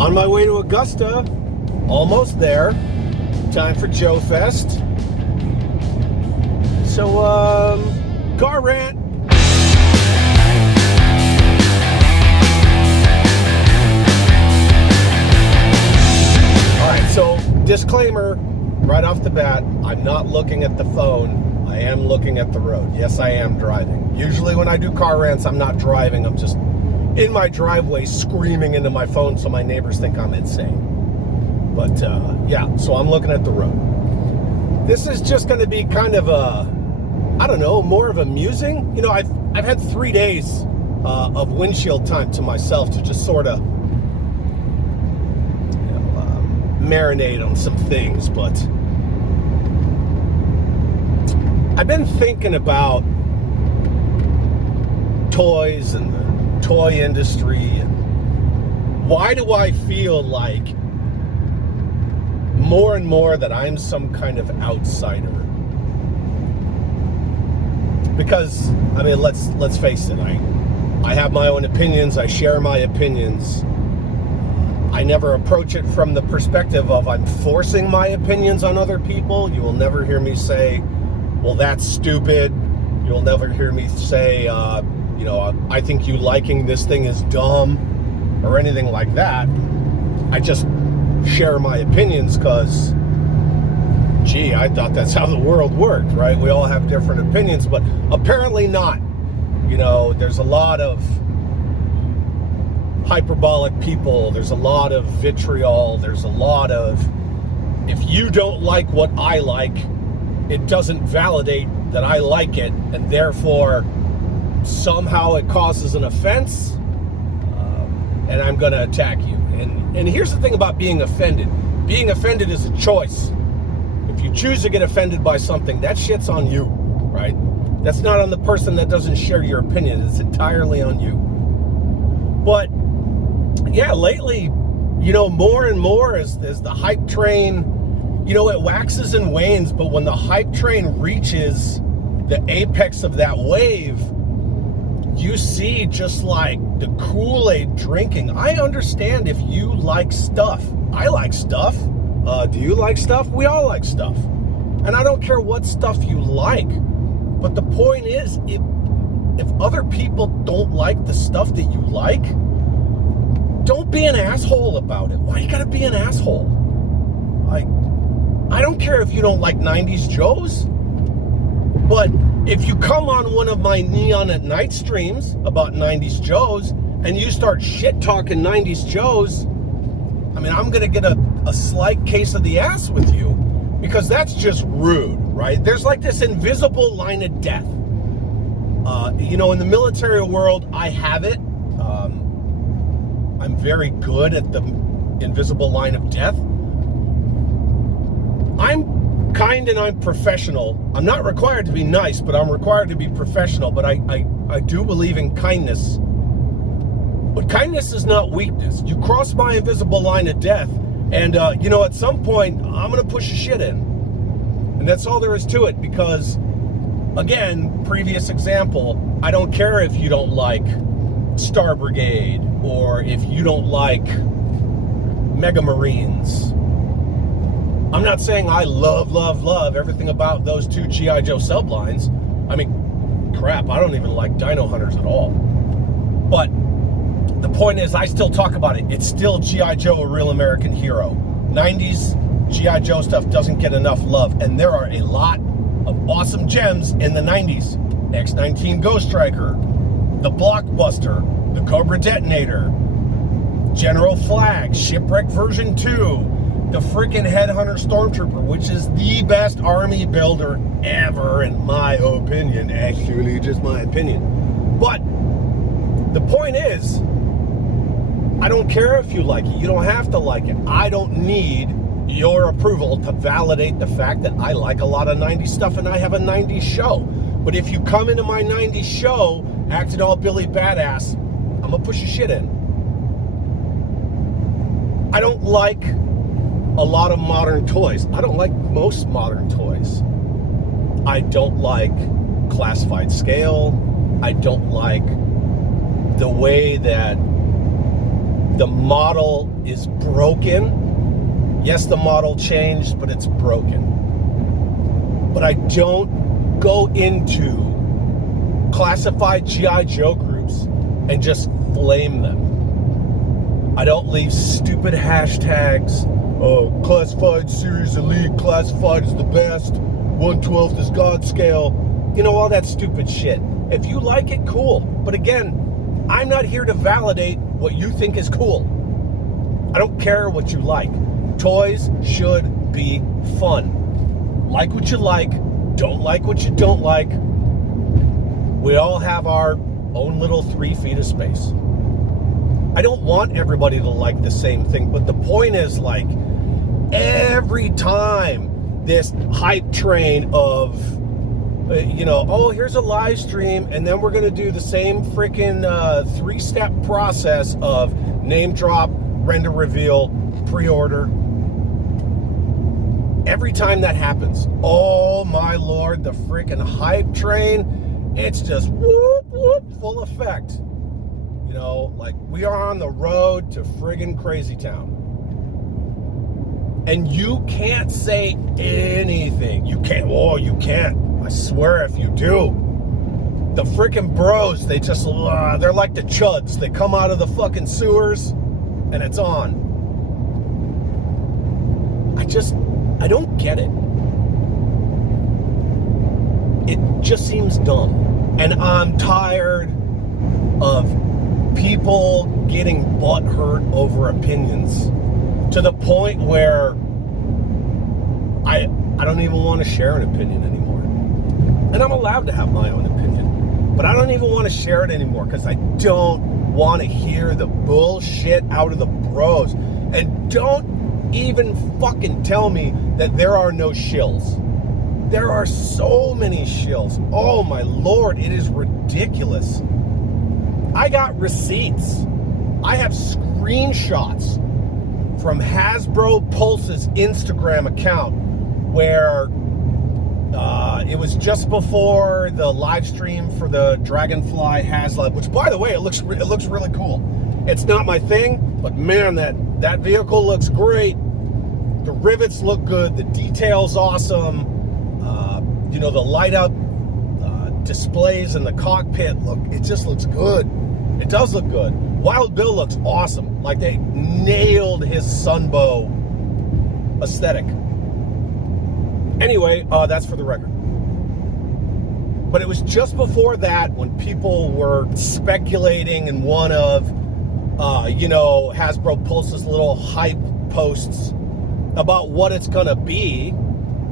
On my way to Augusta, almost there. Time for Joefest. So, car rant. Alright, so disclaimer right off the bat, I'm not looking at the phone. I am looking at the road. Yes, I am driving. Usually when I do car rants, I'm not driving. I'm just in my driveway screaming into my phone so my neighbors think I'm insane. But yeah, so I'm looking at the road. This is just going to be kind of I don't know, more of amusing. You know, I've had 3 days of windshield time to myself to just sort of marinate on some things. But I've been thinking about toys and the toy industry, and why do I feel like more and more that I'm some kind of outsider? Because I mean, let's face it, I have my own opinions, I share my opinions. I never approach it from the perspective of I'm forcing my opinions on other people. You will never hear me say, well, that's stupid. You'll never hear me say, you know, I think you liking this thing is dumb or anything like that. I just share my opinions because, gee, I thought that's how the world worked, right? We all have different opinions, but apparently not. You know, there's a lot of hyperbolic people. There's a lot of vitriol. There's a lot of, if you don't like what I like, it doesn't validate that I like it, and therefore somehow it causes an offense, and I'm going to attack you. And here's the thing about being offended. Being offended is a choice. If you choose to get offended by something, that shit's on you, right? That's not on the person that doesn't share your opinion. It's entirely on you. But yeah, lately, you know, more and more as the hype train, you know, it waxes and wanes, but when the hype train reaches the apex of that wave, you see just like the Kool-Aid drinking. I understand if you like stuff. I like stuff. Do you like stuff? We all like stuff. And I don't care what stuff you like. But the point is, if other people don't like the stuff that you like, don't be an asshole about it. Why you gotta be an asshole? Like, I don't care if you don't like 90s Joes, but if you come on one of my Neon at Night streams about 90s Joes and you start shit talking 90s Joes, I mean, I'm gonna get a slight case of the ass with you, because that's just rude, right? There's like this invisible line of death. You know, in the military world, I have it. I'm very good at the invisible line of death. I'm kind and I'm professional. I'm not required to be nice, but I'm required to be professional. But I do believe in kindness. But kindness is not weakness. You cross my invisible line of death, and you know, at some point, I'm gonna push your shit in. And that's all there is to it, because, again, previous example, I don't care if you don't like Star Brigade, or if you don't like Mega Marines. I'm not saying I love everything about those two G.I. Joe sublines. I mean, crap, I don't even like Dino Hunters at all. But the point is, I still talk about it. It's still G.I. Joe, a real American hero. 90s G.I. Joe stuff doesn't get enough love, and there are a lot of awesome gems in the 90s. X-19 Ghost Striker, the Blockbuster, the Cobra Detonator, General Flag, Shipwreck version 2, the freaking Headhunter Stormtrooper, which is the best army builder ever, in my opinion. Actually, just my opinion. But the point is, I don't care if you like it. You don't have to like it. I don't need your approval to validate the fact that I like a lot of 90s stuff and I have a 90s show. But if you come into my 90s show acting all Billy Badass, I'm gonna push your shit in. I don't like a lot of modern toys. I don't like most modern toys. I don't like classified scale. I don't like the way that The model is broken. Yes, the model changed, but it's broken. But I don't go into classified G.I. Joe groups and just flame them. I don't leave stupid hashtags. Oh, classified series elite, classified is the best, 1/12 is God scale. You know, all that stupid shit. If you like it, cool. But again, I'm not here to validate what you think is cool. I don't care what you like. Toys should be fun. Like what you like, don't like what you don't like. We all have our own little 3 feet of space. I don't want everybody to like the same thing, but the point is, like, every time this hype train of, oh, here's a live stream, and then we're going to do the same freaking 3-step process of name drop, render reveal, pre-order. Every time that happens, oh my Lord, the freaking hype train, it's just whoop, whoop, full effect. Like, we are on the road to friggin' Crazy Town. And you can't say anything. You can't. I swear if you do. The freaking bros, they're like the chuds. They come out of the fucking sewers and it's on. I don't get it. It just seems dumb. And I'm tired of people getting butthurt over opinions to the point where I don't even want to share an opinion anymore. And I'm allowed to have my own opinion, but I don't even want to share it anymore because I don't want to hear the bullshit out of the bros. And don't even fucking tell me that there are no shills. There are so many shills. Oh my Lord, it is ridiculous. I got receipts. I have screenshots from Hasbro Pulse's Instagram account where it was just before the live stream for the Dragonfly HasLab, which, by the way, it looks really cool. It's not my thing, but man, that vehicle looks great. The rivets look good. The detail's awesome. The light up displays in the cockpit it just looks good. It does look good. Wild Bill looks awesome. Like, they nailed his Sunbow aesthetic. Anyway, that's for the record. But it was just before that when people were speculating in one of, Hasbro Pulse's little hype posts about what it's gonna be.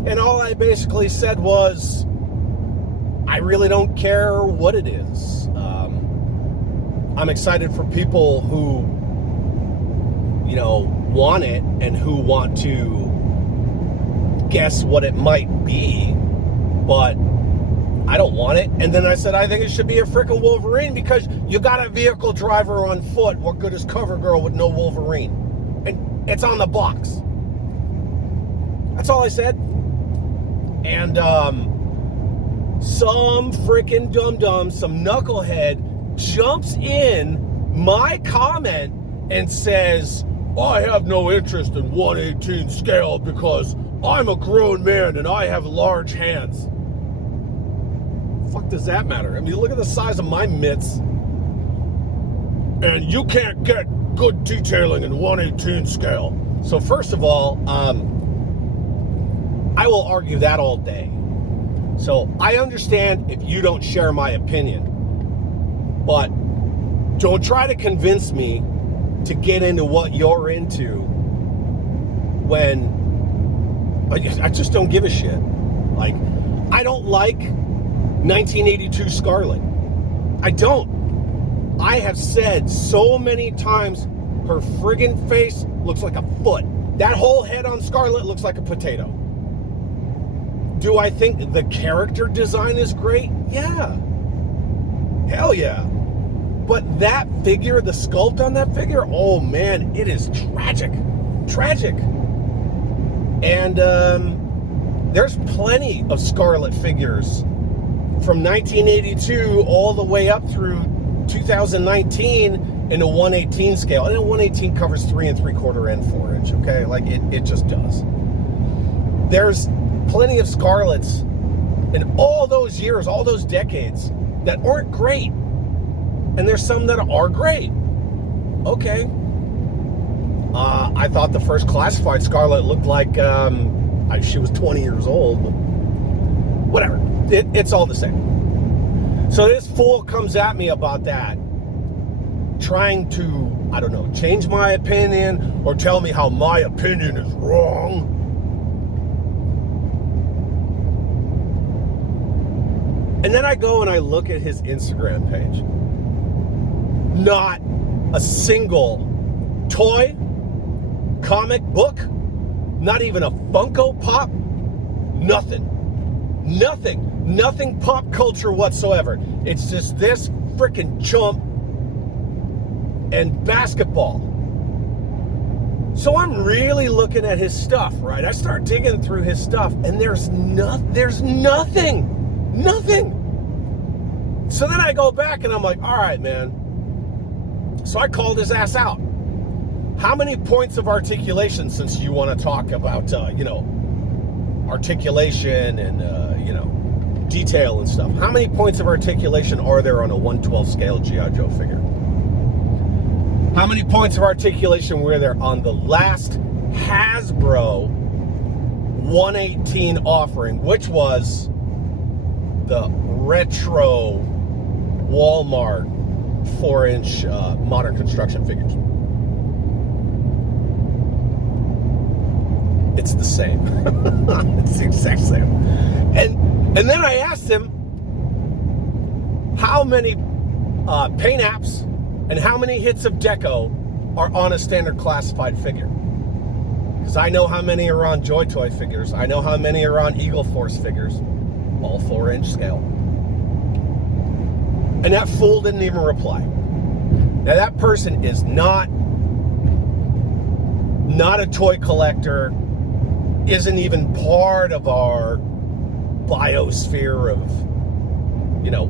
And all I basically said was, I really don't care what it is. I'm excited for people who, want it and who want to guess what it might be, but I don't want it. And then I said, I think it should be a frickin' Wolverine because you got a vehicle driver on foot. What good is CoverGirl with no Wolverine? And it's on the box. That's all I said. And some freaking dum-dum, some knucklehead jumps in my comment and says, I have no interest in 1/18 scale because I'm a grown man and I have large hands. Fuck does that matter? I mean, look at the size of my mitts. And you can't get good detailing in 1/18 scale. So first of all, I will argue that all day. So I understand if you don't share my opinion, but don't try to convince me to get into what you're into when I just don't give a shit. Like, I don't like 1982 Scarlet. I don't. I have said so many times her friggin' face looks like a foot. That whole head on Scarlet looks like a potato. Do I think the character design is great? Yeah. Hell yeah. But that figure, the sculpt on that figure, oh man, it is tragic. Tragic. And there's plenty of Scarlet figures from 1982 all the way up through 2019, in a 1/18 scale. And a 1/18 covers 3 3/4 and 4 inch, okay? Like, it just does. There's plenty of Scarlets in all those years, all those decades, that aren't great. And there's some that are great. Okay. I thought the first classified Scarlet looked like she was 20 years old. But whatever. It's all the same. So this fool comes at me about that, trying to, I don't know, change my opinion or tell me how my opinion is wrong. And then I go and I look at his Instagram page. Not a single toy, comic book, not even a Funko Pop, nothing pop culture whatsoever. It's just this freaking chump and basketball. So I'm really looking at his stuff, right? I start digging through his stuff, and there's nothing. So then I go back and I'm like, all right, man. So I called his ass out. How many points of articulation, since you want to talk about, articulation and, detail and stuff, how many points of articulation are there on a 1/12 scale G.I. Joe figure? How many points of articulation were there on the last Hasbro 1/18 offering, which was the retro Walmart 4-inch modern construction figures? It's the same. It's the exact same. And then I asked him how many paint apps and how many hits of deco are on a standard classified figure. Because I know how many are on Joy Toy figures. I know how many are on Eagle Force figures. All 4-inch scale. And that fool didn't even reply. Now that person is not a toy collector, isn't even part of our biosphere of,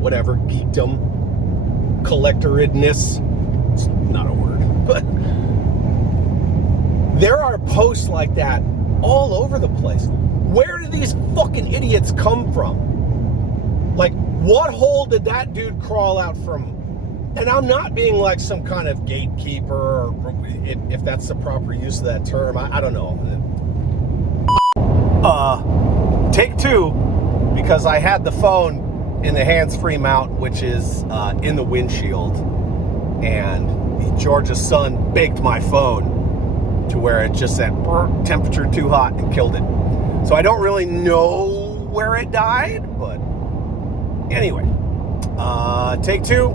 whatever, geekdom, collectoredness. It's not a word, but there are posts like that all over the place. Where do these fucking idiots come from? Like, what hole did that dude crawl out from? And I'm not being like some kind of gatekeeper, or if that's the proper use of that term. I don't know. Take two, because I had the phone in the hands-free mount, which is in the windshield, and Georgia's son baked my phone to where it just said temperature too hot and killed it. So I don't really know where it died, but anyway, take two.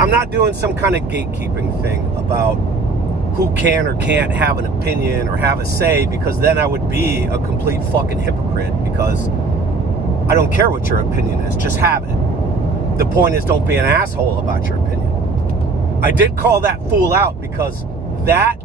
I'm not doing some kind of gatekeeping thing about who can or can't have an opinion or have a say, because then I would be a complete fucking hypocrite, because I don't care what your opinion is, just have it. The point is, don't be an asshole about your opinion. I did call that fool out because that,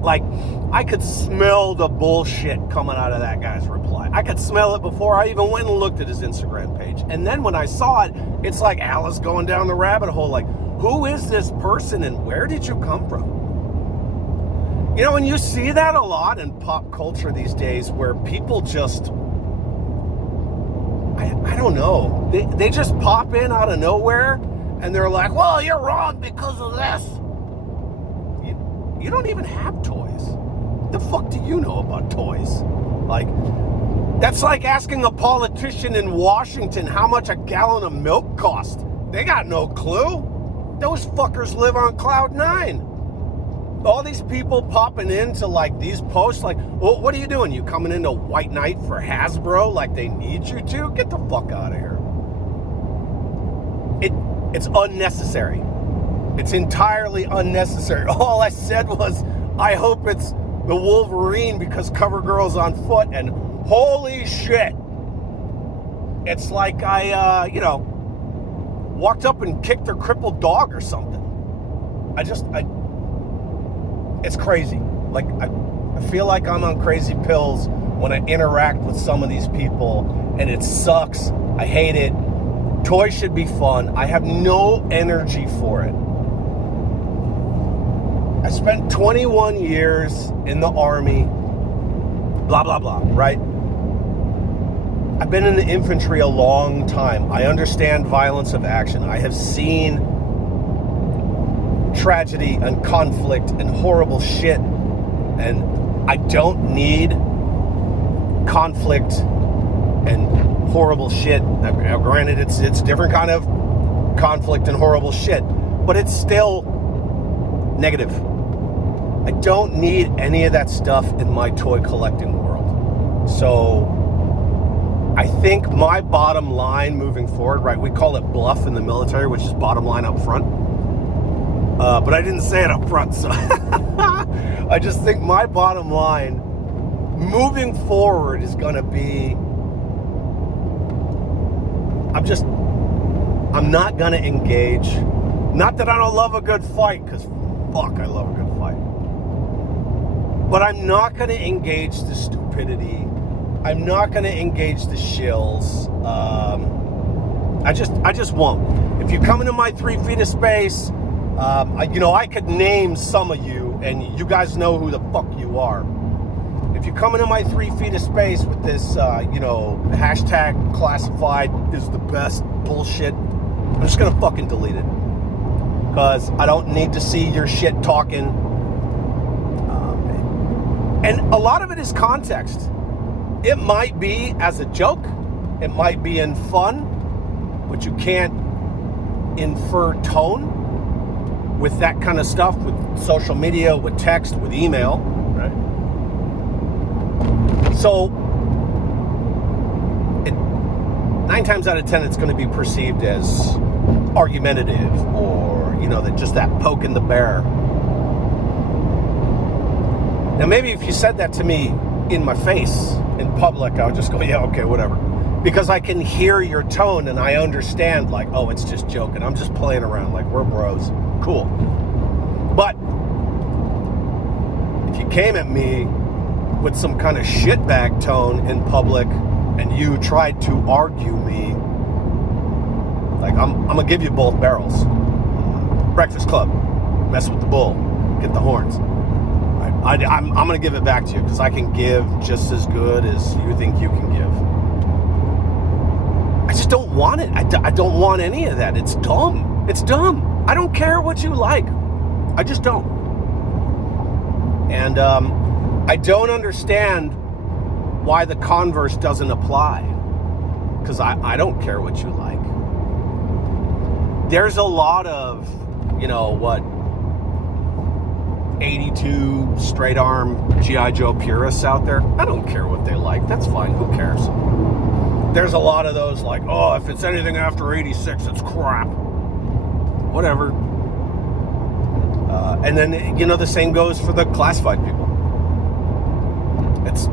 I could smell the bullshit coming out of that guy's reply. I could smell it before I even went and looked at his Instagram page. And then when I saw it, it's like Alice going down the rabbit hole, like, who is this person and where did you come from? And you see that a lot in pop culture these days, where people just, I don't know, they just pop in out of nowhere and they're like, well, you're wrong because of this. You don't even have toys. What the fuck do you know about toys? That's like asking a politician in Washington how much a gallon of milk costs. They got no clue. Those fuckers live on cloud 9. All these people popping into these posts well, what are you doing? You coming into White Knight for Hasbro like they need you to? Get the fuck out of here. It's unnecessary. It's entirely unnecessary. All I said was, I hope it's the Wolverine because CoverGirl's on foot, and holy shit. It's like I, walked up and kicked their crippled dog or something. It's crazy. I feel like I'm on crazy pills when I interact with some of these people, and it sucks. I hate it. Toys should be fun. I have no energy for it. I spent 21 years in the Army, blah, blah, blah, right? I've been in the infantry a long time. I understand violence of action. I have seen tragedy and conflict and horrible shit. And I don't need conflict and horrible shit. Now, granted, it's different kind of conflict and horrible shit, but it's still negative. I don't need any of that stuff in my toy collecting world. So I think my bottom line moving forward, right, we call it bluff in the military, which is bottom line up front. But I didn't say it up front, so I just think my bottom line moving forward is going to be, I'm not going to engage. Not that I don't love a good fight, because fuck, I love a good fight. But I'm not going to engage the stupidity. I'm not going to engage the shills. I just won't. If you come into my 3 feet of space, I could name some of you, and you guys know who the fuck you are. If you come into my 3 feet of space with this, hashtag classified is the best bullshit, I'm just going to fucking delete it. Because I don't need to see your shit talking. And a lot of it is context. It might be as a joke. It might be in fun. But you can't infer tone with that kind of stuff, with social media, with text, with email. Right? So, 9 times out of 10, it's going to be perceived as argumentative, or that poke in the bear. Now, maybe if you said that to me in my face in public, I would just go, yeah, okay, whatever, because I can hear your tone and I understand, like, oh, it's just joking. I'm just playing around, like, we're bros. Cool. But if you came at me with some kind of shitbag tone in public and you tried to argue me, like, I'm gonna give you both barrels. Breakfast Club, mess with the bull, get the horns. I'm gonna give it back to you, because I can give just as good as you think you can give. I just don't want it. I don't want any of that. It's dumb. It's dumb. I don't care what you like. I just don't. And I don't understand why the converse doesn't apply, because I don't care what you like. There's a lot of, 82 straight arm G.I. Joe purists out there. I don't care what they like. That's fine. Who cares? There's a lot of those like, oh, if it's anything after 86, it's crap. Whatever. And then, the same goes for the classified people.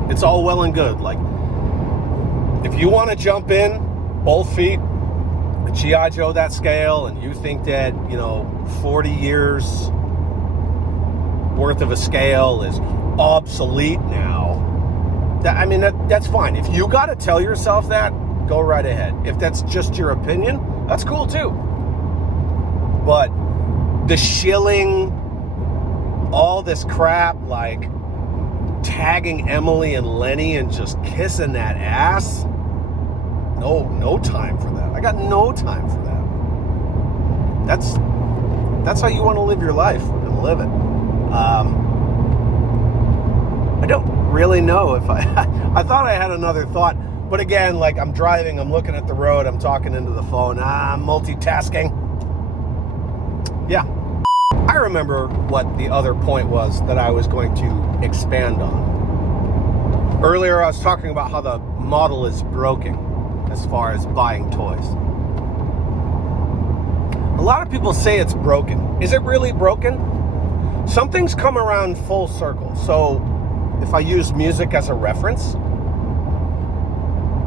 It's all well and good. Like, if you want to jump in, both feet, a G.I. Joe that scale, and you think that, 40 years worth of a scale is obsolete now, that's fine. If you got to tell yourself that, go right ahead. If that's just your opinion, that's cool too. But the shilling, all this crap, like tagging Emily and Lenny and just kissing that ass, no time for that. I got no time for that. That's how you want to live your life, and live it. I don't really know if I thought I had another thought, but again, like, I'm driving, I'm looking at the road, I'm talking into the phone, I'm multitasking. Yeah. I remember what the other point was that I was going to expand on. Earlier, I was talking about how the model is broken as far as buying toys. A lot of people say it's broken. Is it really broken? Some things come around full circle. So if I use music as a reference,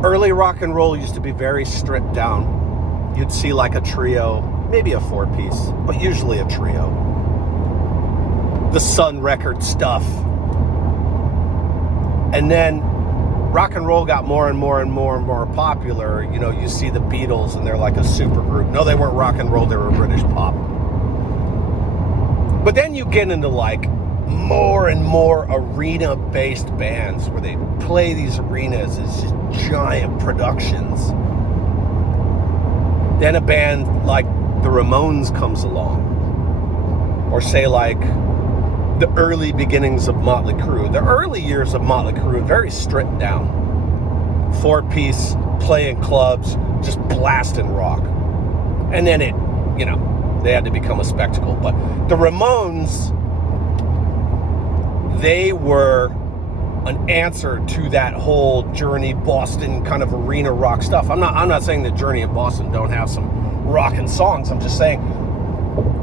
early rock and roll used to be very stripped down. You'd see like a trio, maybe a 4-piece, but usually a trio. The Sun record stuff. And then rock and roll got more and more and more and more popular, you know, you see the Beatles and they're like a super group. No, they weren't rock and roll, they were British pop. But then you get into like more and more arena-based bands where they play these arenas as giant productions. Then a band like the Ramones comes along. Or say like the early beginnings of Motley Crue. The early years of Motley Crue, very stripped down. 4-piece, playing clubs, just blasting rock. And then it, you know, they had to become a spectacle. But the Ramones, they were an answer to that whole Journey, Boston kind of arena rock stuff. I'm not saying that Journey and Boston don't have some rockin' songs. I'm just saying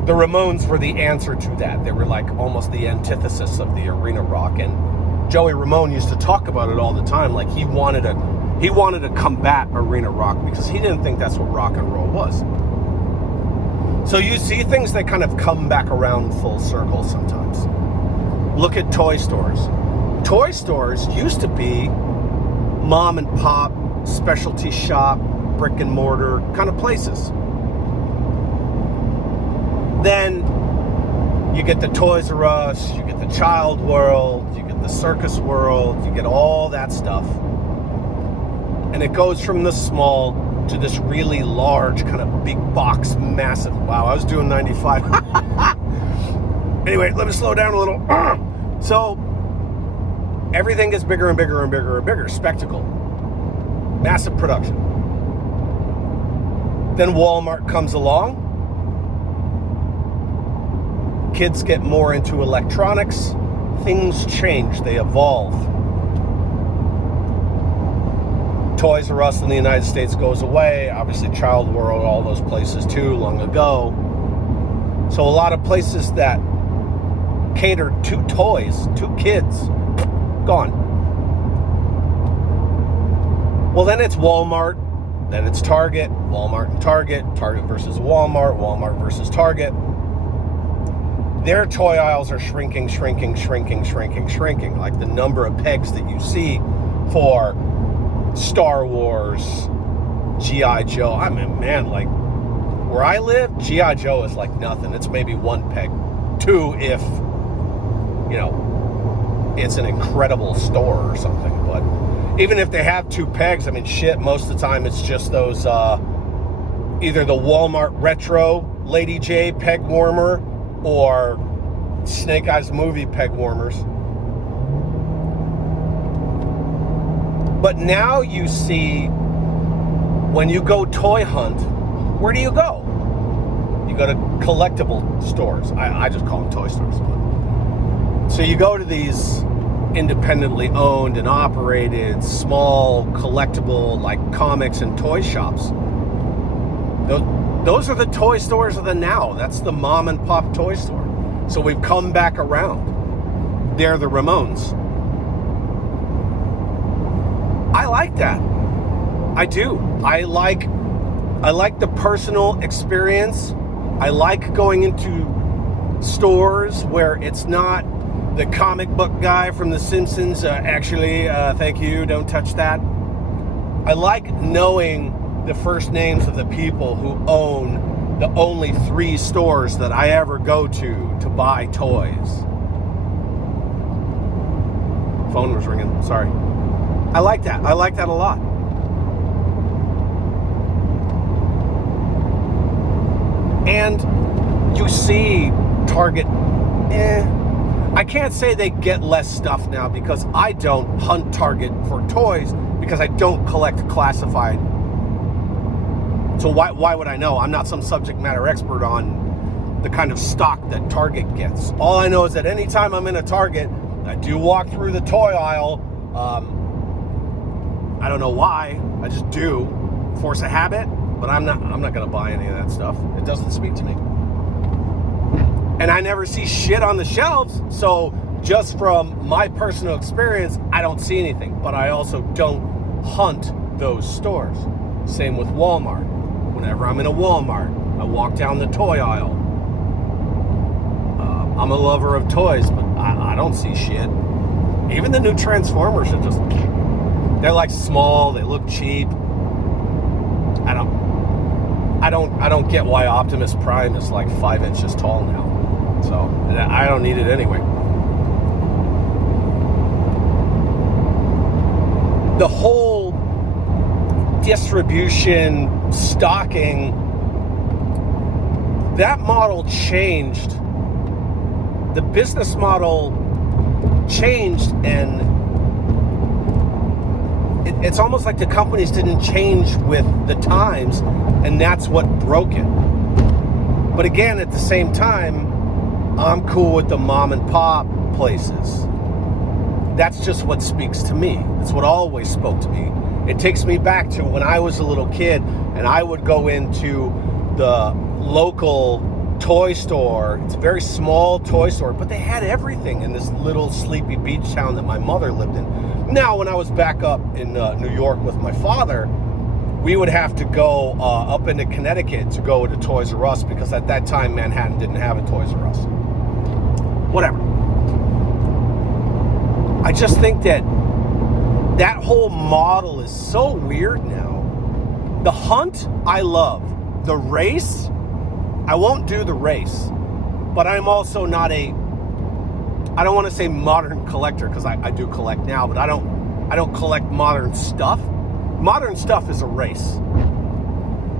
the Ramones were the answer to that. They were like almost the antithesis of the arena rock. And Joey Ramone used to talk about it all the time. Like he wanted to combat arena rock because he didn't think that's what rock and roll was. So you see things that kind of come back around full circle sometimes. Look at toy stores. Toy stores used to be mom and pop, specialty shop, brick and mortar kind of places. Then you get the Toys R Us, you get the Child World, you get the Circus World, you get all that stuff. And it goes from the small to this really large, kind of big box, massive. Wow, I was doing 95. Anyway, let me slow down a little. So, everything gets bigger and bigger and bigger and bigger. Spectacle. Massive production. Then Walmart comes along. Kids get more into electronics. Things change. They evolve. Toys R Us in the United States goes away. Obviously, Child World, all those places too, long ago. So a lot of places that catered to toys, to kids, gone. Well, then it's Walmart, then it's Target, Walmart and Target, Target versus Walmart, Walmart versus Target. Their toy aisles are shrinking, shrinking, shrinking, shrinking, shrinking. Like the number of pegs that you see for Star Wars, G.I. Joe. I mean, man, like where I live, G.I. Joe is like nothing. It's maybe one peg, two if, you know, it's an incredible store or something. But even if they have two pegs, I mean, shit, most of the time it's just those, either the Walmart Retro Lady J peg warmer or Snake Eyes movie peg warmers. But now you see, when you go toy hunt, where do you go? You go to collectible stores. I just call them toy stores. So you go to these independently owned and operated, small, collectible, like comics and toy shops. Those are the toy stores of the now. That's the mom and pop toy store. So we've come back around. They're the Ramones. I like that. I do. I like the personal experience. I like going into stores where it's not the comic book guy from The Simpsons. Thank you, don't touch that. I like knowing the first names of the people who own the only 3 stores that I ever go to buy toys. Phone was ringing, sorry. I like that. I like that a lot. And you see Target, I can't say they get less stuff now because I don't hunt Target for toys because I don't collect classified. So why would I know? I'm not some subject matter expert on the kind of stock that Target gets. All I know is that anytime I'm in a Target, I do walk through the toy aisle. I don't know why. I just do. Force a habit. But I'm not going to buy any of that stuff. It doesn't speak to me. And I never see shit on the shelves. So just from my personal experience, I don't see anything. But I also don't hunt those stores. Same with Walmart. Whenever I'm in a Walmart, I walk down the toy aisle. I'm a lover of toys, but I don't see shit. Even the new Transformers are just... They're like small, they look cheap. I don't get why Optimus Prime is like 5 inches tall now. So I don't need it anyway. The whole distribution, stocking, that model changed. The business model changed, and it's almost like the companies didn't change with the times, and that's what broke it. But again, at the same time, I'm cool with the mom and pop places. That's just what speaks to me. It's what always spoke to me. It takes me back to when I was a little kid and I would go into the local toy store. It's a very small toy store, but they had everything in this little sleepy beach town that my mother lived in. Now, when I was back up in New York with my father, we would have to go up into Connecticut to go to Toys R Us, because at that time Manhattan didn't have a Toys R Us. Whatever. I just think that whole model is so weird now. The hunt, I love. The race, I won't do the race. But I'm also not I don't want to say modern collector, because I do collect now, but I don't collect modern stuff. Modern stuff is a race.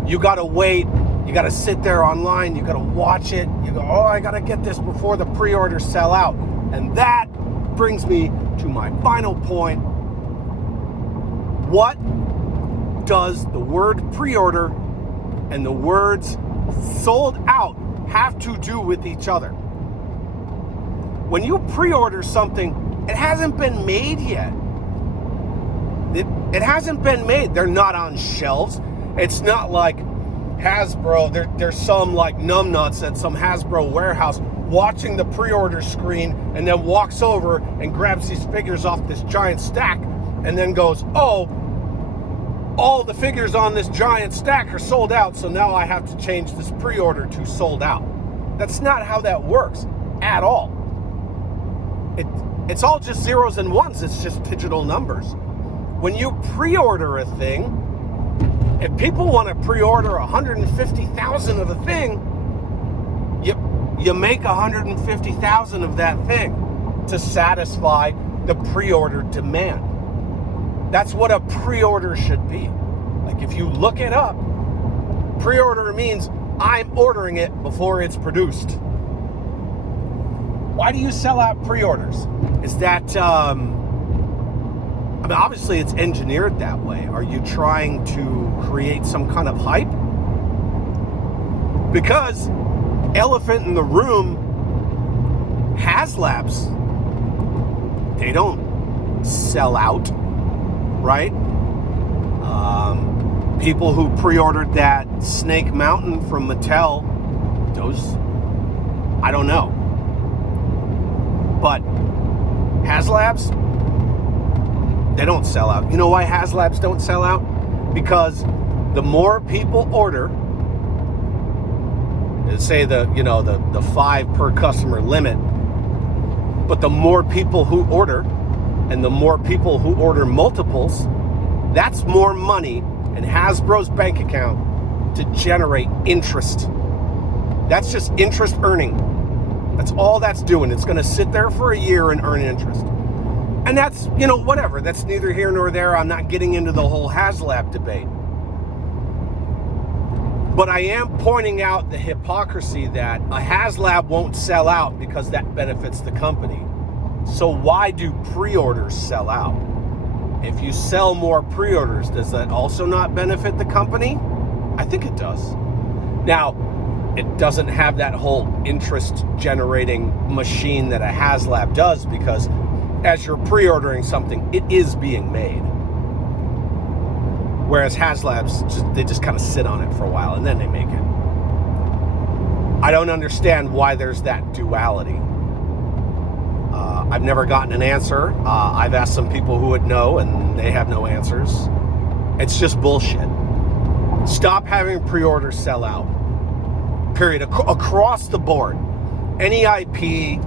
You gotta wait, you gotta sit there online, you gotta watch it, you go, oh, I gotta get this before the pre-orders sell out. And that brings me to my final point. What does the word pre-order and the words sold out have to do with each other? When you pre-order something, it hasn't been made yet. It hasn't been made. They're not on shelves. It's not like Hasbro. There's some like numbnuts at some Hasbro warehouse watching the pre-order screen and then walks over and grabs these figures off this giant stack and then goes, oh, all the figures on this giant stack are sold out, so now I have to change this pre-order to sold out. That's not how that works at all. It's all just zeros and ones. It's just digital numbers. When you pre-order a thing, if people want to pre-order 150,000 of a thing, you make 150,000 of that thing to satisfy the pre-order demand. That's what a pre-order should be. Like, if you look it up, pre-order means I'm ordering it before it's produced. Why do you sell out pre-orders? Is that, obviously it's engineered that way. Are you trying to create some kind of hype? Because elephant in the room, HasLabs, they don't sell out, right? People who pre-ordered that Snake Mountain from Mattel, those, I don't know. But HasLabs, they don't sell out. You know why HasLabs don't sell out? Because the more people order, say the 5 per customer limit, but the more people who order and the more people who order multiples, that's more money in Hasbro's bank account to generate interest. That's just interest earning. That's all that's doing. It's going to sit there for a year and earn interest. And that's, whatever. That's neither here nor there. I'm not getting into the whole HasLab debate. But I am pointing out the hypocrisy that a HasLab won't sell out because that benefits the company. So why do pre-orders sell out? If you sell more pre-orders, does that also not benefit the company? I think it does. Now, it doesn't have that whole interest-generating machine that a HasLab does, because as you're pre-ordering something, it is being made. Whereas HasLabs, they just kind of sit on it for a while and then they make it. I don't understand why there's that duality. I've never gotten an answer. I've asked some people who would know, and they have no answers. It's just bullshit. Stop having pre-orders sell out. Period. Across the board. Any IP,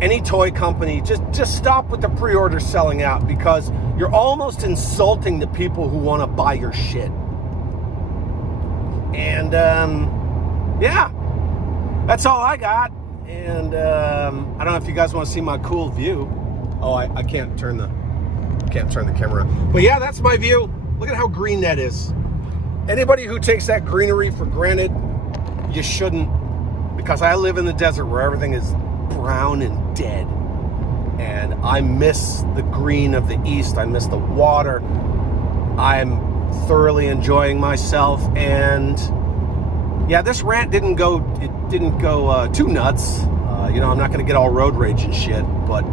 any toy company, just stop with the pre-orders selling out, because You're almost insulting the people who want to buy your shit. And yeah, that's all I got. And I don't know if you guys want to see my cool view. Oh, I can't turn the camera on. But yeah, that's my view. Look at how green that is. Anybody who takes that greenery for granted, you shouldn't, because I live in the desert where everything is brown and dead. And I miss the green of the east. I miss the water. I'm thoroughly enjoying myself. And yeah, this rant didn't go too nuts. You know, I'm not going to get all road rage and shit, but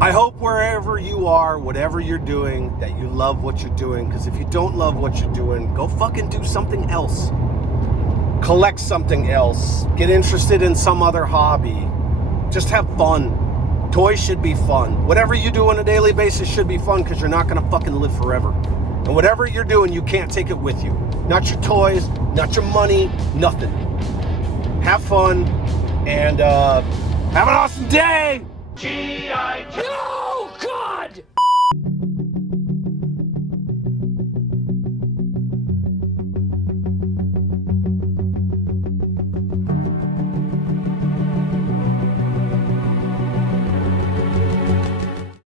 I hope wherever you are, whatever you're doing, that you love what you're doing. Because if you don't love what you're doing, go fucking do something else. Collect something else. Get interested in some other hobby. Just have fun. Toys should be fun. Whatever you do on a daily basis should be fun, because you're not going to fucking live forever. And whatever you're doing, you can't take it with you. Not your toys, not your money, nothing. Have fun, and have an awesome day!